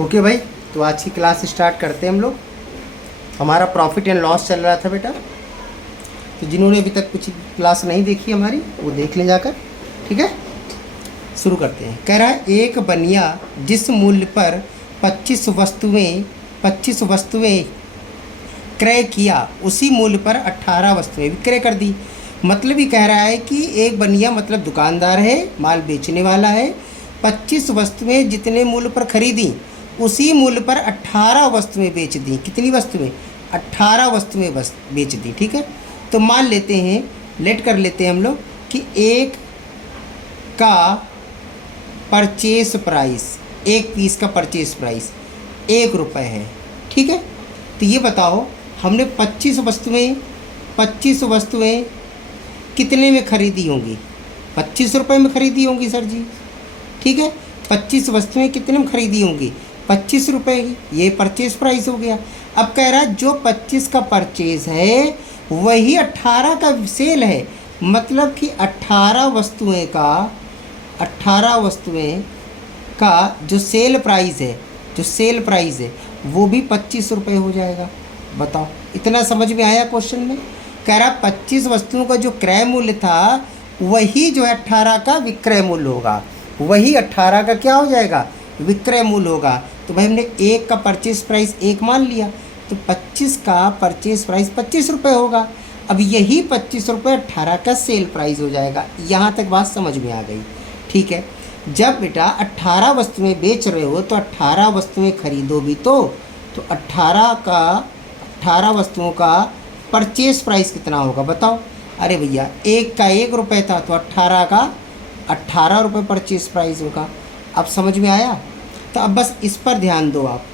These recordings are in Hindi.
ओके भाई, तो आज की क्लास स्टार्ट करते हैं हम लोग। हमारा प्रॉफिट एंड लॉस चल रहा था बेटा, तो जिन्होंने अभी तक कुछ क्लास नहीं देखी हमारी वो देख ले जाकर। ठीक है, शुरू करते हैं। कह रहा है एक बनिया जिस मूल्य पर 25 वस्तुएं क्रय किया उसी मूल्य पर 18 वस्तुएं विक्रय कर दी। मतलब ही कह रहा है कि एक बनिया मतलब दुकानदार है, माल बेचने वाला है। 25 वस्तुएं जितने मूल्य पर खरीदी उसी मूल्य पर 18 वस्तुएं बेच दी। कितनी वस्तुएं? 18 वस्तुएं बस बेच दी। ठीक है, तो मान लेते हैं, लेट कर लेते हैं हम लोग कि एक का परचेस प्राइस, एक पीस का परचेस प्राइस 1 रुपये है। ठीक है, तो ये बताओ हमने 25 वस्तुएं कितने में खरीदी होंगी? 25 रुपये में खरीदी होंगी सर जी। ठीक है, 25 वस्तुएं कितने में खरीदी होंगी? 25 रुपये की, ये परचेस प्राइस हो गया। अब कह रहा है जो 25 का परचेस है वही 18 का सेल है। मतलब कि 18 वस्तुएं का जो सेल प्राइस है वो भी 25 रुपये हो जाएगा। बताओ, इतना समझ में आया क्वेश्चन में? कह रहा 25 वस्तुओं का जो क्रय मूल्य था वही जो है 18 का विक्रय मूल्य होगा। वही 18 का क्या हो जाएगा? विक्रय मूल्य होगा। तो भाई हमने एक का परचेस प्राइस 1 मान लिया, तो 25 का परचेस प्राइस 25 रुपये होगा। अब यही 25 रुपये 18 का सेल प्राइस हो जाएगा। यहाँ तक बात समझ में आ गई? ठीक है, जब बेटा 18 वस्तुएं बेच रहे हो तो 18 वस्तुएं खरीदो भी तो 18 वस्तुओं का परचेस प्राइस कितना होगा बताओ? अरे भैया एक का 1 रुपये था तो 18 का 18 रुपये परचेस प्राइस होगा। अब समझ में आया? तो अब बस इस पर ध्यान दो आप,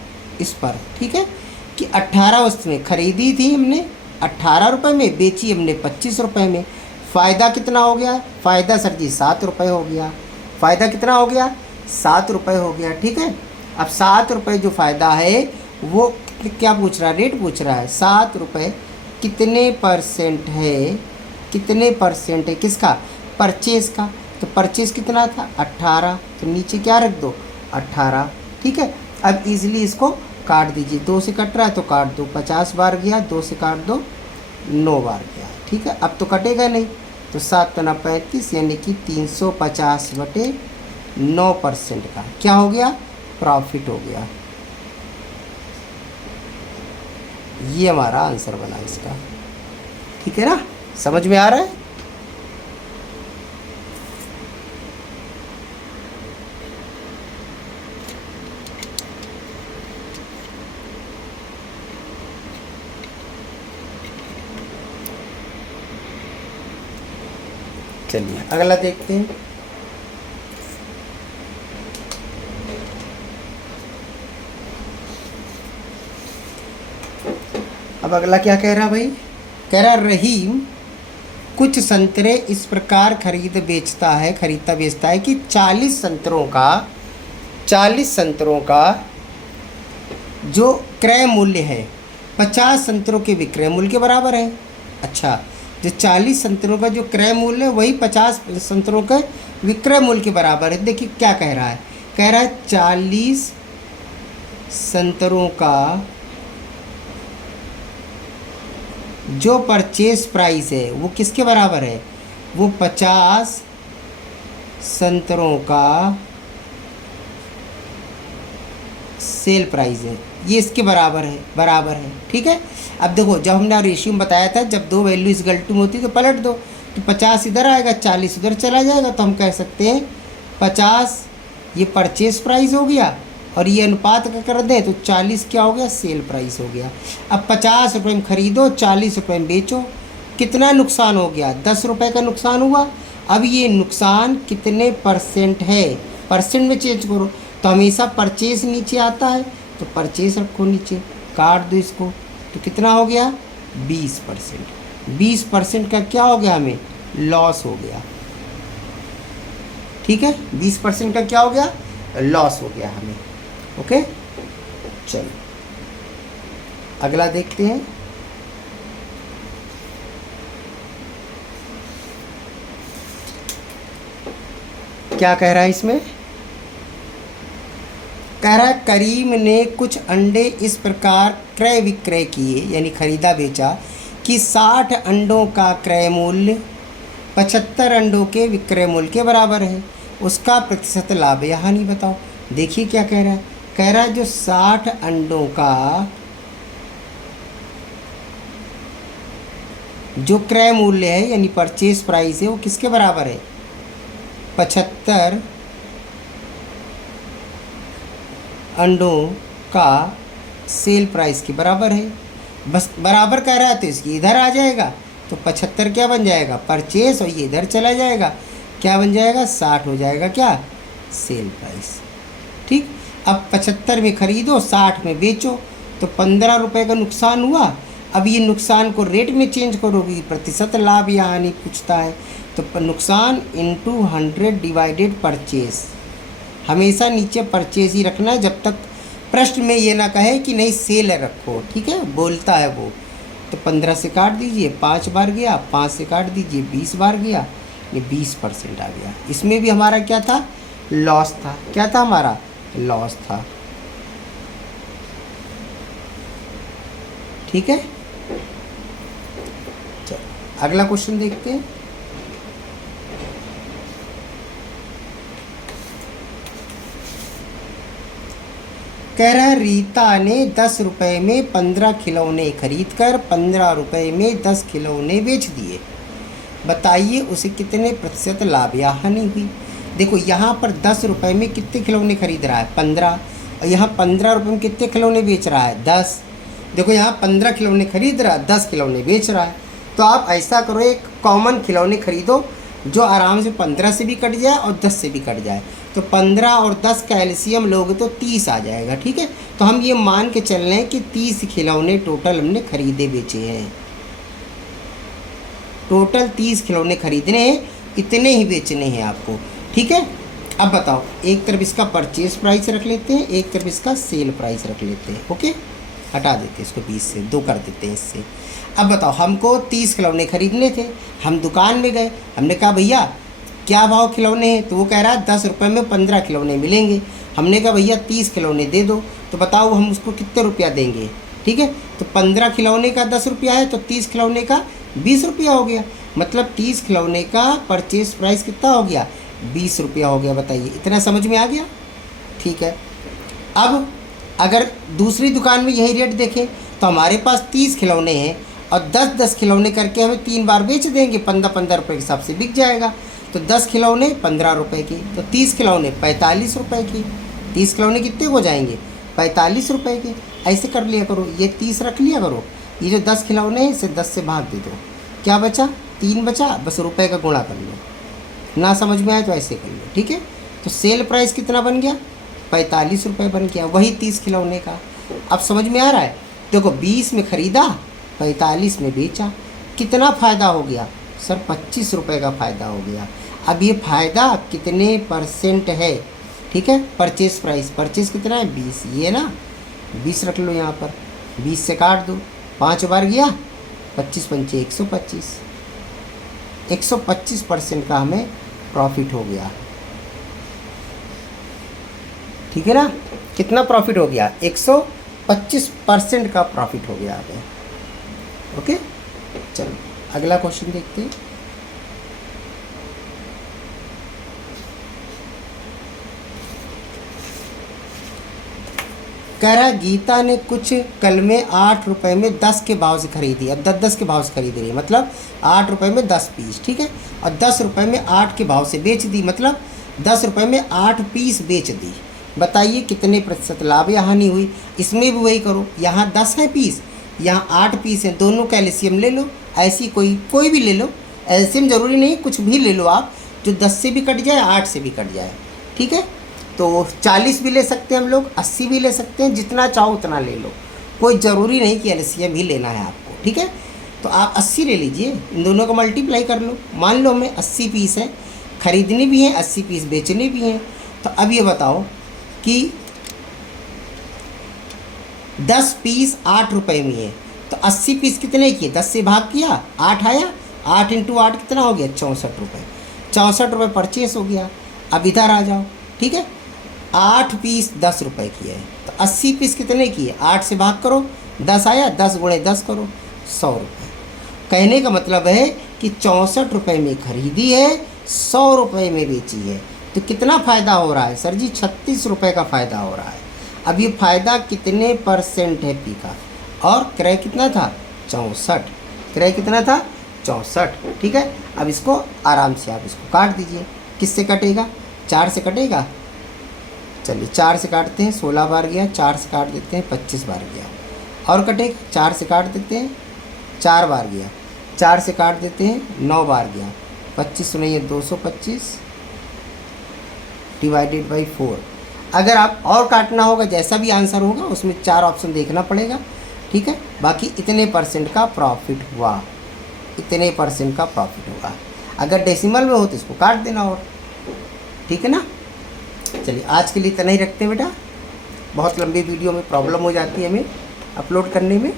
इस पर। ठीक है, कि 18 वस्तुएं खरीदी थी हमने 18 रुपये में, बेची हमने 25 रुपये में। फ़ायदा कितना हो गया? फ़ायदा सर जी 7 रुपये हो गया। फ़ायदा कितना हो गया? 7 रुपये हो गया। ठीक है, अब 7 रुपये जो फ़ायदा है वो क्या पूछ रहा है? रेट पूछ रहा है। 7 रुपये कितने परसेंट है? किसका? परचेस का। तो परचेस कितना था? 18, तो नीचे क्या रख दो? 18। ठीक है, अब इजीली इसको काट दीजिए। 2 से कट रहा है तो काट दो। 50 बार गया, 2 से काट दो, 9 बार गया। ठीक है, अब तो कटेगा नहीं, तो 7 × 35 यानी कि 350/9% का क्या हो गया? प्रॉफिट हो गया। ये हमारा आंसर बना इसका। ठीक है ना, समझ में आ रहा है? चलिए अगला देखते हैं। अब अगला क्या कह रहा भाई? कह रहा रहीम कुछ संतरे इस प्रकार खरीदता बेचता है कि 40 संतरों का जो क्रय मूल्य है 50 संतरों के विक्रय मूल्य के बराबर है। अच्छा, जो 40 संतरों का जो क्रय मूल्य है वही 50 संतरों के विक्रय मूल्य के बराबर है। देखिए क्या कह रहा है? कह रहा है 40 संतरों का जो परचेस प्राइस है वो किसके बराबर है? वो 50 संतरों का सेल प्राइस है, ये इसके बराबर है। ठीक है, अब देखो जब हमने रेशियो में बताया था जब दो वैल्यू इक्वल टू होती तो पलट दो, तो 50 इधर आएगा 40 उधर चला जाएगा, तो हम कह सकते हैं 50 ये परचेस प्राइस हो गया और ये अनुपात का कर दें तो 40 क्या हो गया? सेल प्राइस हो गया। अब 50 रुपये में खरीदो, 40 रुपये में बेचो, कितना नुकसान हो गया? 10 रुपये का नुकसान हुआ। अब ये नुकसान कितने परसेंट है? परसेंट में चेंज करो, तो हमेशा परचेस नीचे आता है, तो परचेस रखो नीचे, काट दो इसको, तो कितना हो गया? 20%। 20% का क्या हो गया? हमें लॉस हो गया। ठीक है, 20% का क्या हो गया? लॉस हो गया हमें। ओके, चलो अगला देखते हैं। क्या कह रहा है इसमें? कह रहा है करीम ने कुछ अंडे इस प्रकार क्रय विक्रय किए, यानी खरीदा बेचा, कि 60 अंडों का क्रय मूल्य 75 अंडों के विक्रय मूल्य के बराबर है। उसका प्रतिशत लाभ या हानि बताओ। देखिए क्या कह रहा है, कह रहा है जो 60 अंडों का जो क्रय मूल्य है यानी परचेज प्राइस है वो किसके बराबर है, 75 अंडों का सेल प्राइस के बराबर है। बस बराबर कह रहा है तो इसकी इधर आ जाएगा, तो 75 क्या बन जाएगा परचेस, और ये इधर चला जाएगा, क्या बन जाएगा 60 हो जाएगा क्या सेल प्राइस। ठीक, अब 75 में खरीदो 60 में बेचो, तो 15 रुपये का नुकसान हुआ। अब ये नुकसान को रेट में चेंज करोगी, प्रतिशत लाभ या हानि पूछता है, तो नुकसान इंटू 100 डिवाइडेड परचेस। हमेशा नीचे परचेस ही रखना है, जब तक प्रश्न में ये ना कहे कि नहीं सेल रखो। ठीक है, बोलता है वो, तो 15 से काट दीजिए, 5 बार गया, 5 से काट दीजिए 20 बार गया, ये 20% आ गया। इसमें भी हमारा क्या था, लॉस था। क्या था हमारा, लॉस था। ठीक है, चलो अगला क्वेश्चन देखते हैं। कह रहा है रीता ने 10 रुपये में 15 खिलौने खरीद कर 15 रुपये में 10 खिलौने बेच दिए। बताइए उसे कितने प्रतिशत लाभ या हानि हुई। देखो यहाँ पर 10 रुपये में कितने खिलौने खरीद रहा है, 15, और यहाँ 15 रुपये में कितने खिलौने बेच रहा है, 10। देखो यहाँ 15 खिलौने खरीद रहा है, 10 खिलौने बेच रहा है। तो आप ऐसा करो, एक कॉमन खिलौने खरीदो जो आराम से 15 से भी कट जाए और 10 से भी कट जाए। तो 15 और 10 का एलसीएम लोगे तो 30 आ जाएगा। ठीक है, तो हम ये मान के चल रहे हैं कि 30 खिलौने टोटल हमने खरीदे बेचे हैं। टोटल 30 खिलौने खरीदने हैं, इतने ही बेचने हैं आपको। ठीक है, अब बताओ, एक तरफ इसका परचेज प्राइस रख लेते हैं, एक तरफ इसका सेल प्राइस रख लेते हैं। ओके, हटा देते हैं इसको, 20 से 2 कर देते हैं इससे। अब बताओ, हमको 30 खिलौने खरीदने थे, हम दुकान में गए, हमने कहा भैया क्या भाव खिलौने हैं, तो वो कह रहा है 10 रुपये में 15 खिलौने मिलेंगे। हमने कहा भैया 30 खिलौने दे दो, तो बताओ हम उसको कितने रुपया देंगे। ठीक है, तो 15 खिलौने का 10 रुपया है, तो 30 खिलौने का 20 रुपया हो गया। मतलब 30 खिलौने का परचेज प्राइस कितना हो गया, 20 रुपया हो गया। बताइए, इतना समझ में आ गया। ठीक है, अब अगर दूसरी दुकान में यही रेट देखें तो हमारे पास 30 खिलौने हैं और 10-10 खिलौने करके हमें 3 बार बेच देंगे, 15-15 रुपये के हिसाब से बिक जाएगा। तो 10 खिलौने 15 रुपये की, तो 30 खिलौने 45 रुपये की। 30 खिलौने कितने हो जाएंगे, 45 रुपये के। ऐसे कर लिया करो, ये 30 रख लिया करो, ये जो 10 खिलौने हैं इसे 10 से भाग दे दो, क्या बचा, 3 बचा, बस रुपये का गुणा कर लो। ना समझ में आए तो ऐसे कर लो। ठीक है, तो सेल प्राइस कितना बन गया, 45 रुपये बन गया, वही 30 खिलौने का। अब समझ में आ रहा है। देखो 20 में ख़रीदा, 45 में बेचा, कितना फ़ायदा हो गया सर, 25 रुपये का फ़ायदा हो गया। अब ये फ़ायदा कितने परसेंट है। ठीक है, परचेज प्राइस, परचेज कितना है 20, ये ना 20 रख लो यहाँ पर, 20 से काट दो, 5 बार गया, 25 पंचे 125, 125% का हमें प्रॉफिट हो गया। ठीक है ना, कितना प्रॉफिट हो गया, 125% का प्रॉफिट हो गया हमें। ओके, चलो अगला क्वेश्चन देखते हैं। कह रहा गीता ने कुछ कलमें 8 रुपये में 10 के भाव से खरीदी। अब 10-10 के भाव से खरीद रही है, मतलब 8 रुपये में 10 पीस। ठीक है, और 10 रुपये में 8 के भाव से बेच दी, मतलब 10 रुपये में 8 पीस बेच दी। बताइए कितने प्रतिशत लाभ या हानि हुई। इसमें भी वही करो, यहाँ 10 है पीस, यहाँ 8 पीस हैं, दोनों का एलसीएम ले लो। ऐसी कोई भी ले लो, एलसीएम ज़रूरी नहीं, कुछ भी ले लो आप, जो 10 से भी कट जाए, 8 से भी कट जाए। ठीक है, तो 40 भी ले सकते हैं हम लोग, 80 भी ले सकते हैं, जितना चाहो उतना ले लो, कोई ज़रूरी नहीं कि एलसीएम ही लेना है आपको। ठीक है, तो आप 80 ले लीजिए, इन दोनों को मल्टीप्लाई कर लो। मान लो हमें 80 पीस है खरीदने भी हैं, 80 पीस बेचने भी हैं। तो अब ये बताओ कि 10 पीस 8 रुपये में है, तो 80 पीस कितने किए, 10 से भाग किया, 8 आया, 8 × 8 कितना हो गया, 64 रुपये। 64 रुपये परचेस हो गया। अब इधर आ जाओ। ठीक है, 8 पीस 10 रुपए की है, तो 80 पीस कितने की है? 8 से भाग करो, 10 आया, 10 गुणे 10 करो, 100 रुपये। कहने का मतलब है कि 64 रुपये में खरीदी है, 100 रुपये में बेची है, तो कितना फ़ायदा हो रहा है? सर जी 36 रुपये का फ़ायदा हो रहा है। अब ये फ़ायदा कितने % है पी का? और क्रय कितना था? 64। क्रय कितना था? 64। ठीक है, अब इसको आराम से आप इसको काट दीजिए। किससे कटेगा? 4 से कटेगा। चलिए 4 से काटते हैं, 16 बार गया, 4 से काट देते हैं, 25 बार गया। और कटेगा, 4 से काट देते हैं, 4 बार गया, 4 से काट देते हैं, 9 बार गया, 25 सुनिए 225 डिवाइडेड बाई 4। अगर आप और काटना होगा, जैसा भी आंसर होगा उसमें 4 ऑप्शन देखना पड़ेगा। ठीक है, बाकी इतने % का प्रॉफिट हुआ, इतने % का प्रॉफिट हुआ। अगर डेसिमल में हो तो इसको काट देना। और ठीक है ना। चलिए आज के लिए इतना ही रखते हैं बेटा, बहुत लंबी वीडियो में प्रॉब्लम हो जाती है हमें अपलोड करने में।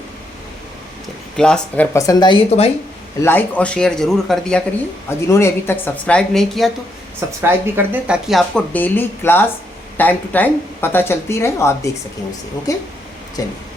क्लास अगर पसंद आई है तो भाई लाइक और शेयर ज़रूर कर दिया करिए, और जिन्होंने अभी तक सब्सक्राइब नहीं किया तो सब्सक्राइब भी कर दें, ताकि आपको daily class time to time पता चलती रहे और आप देख सकें उसे। ओके, चलिए।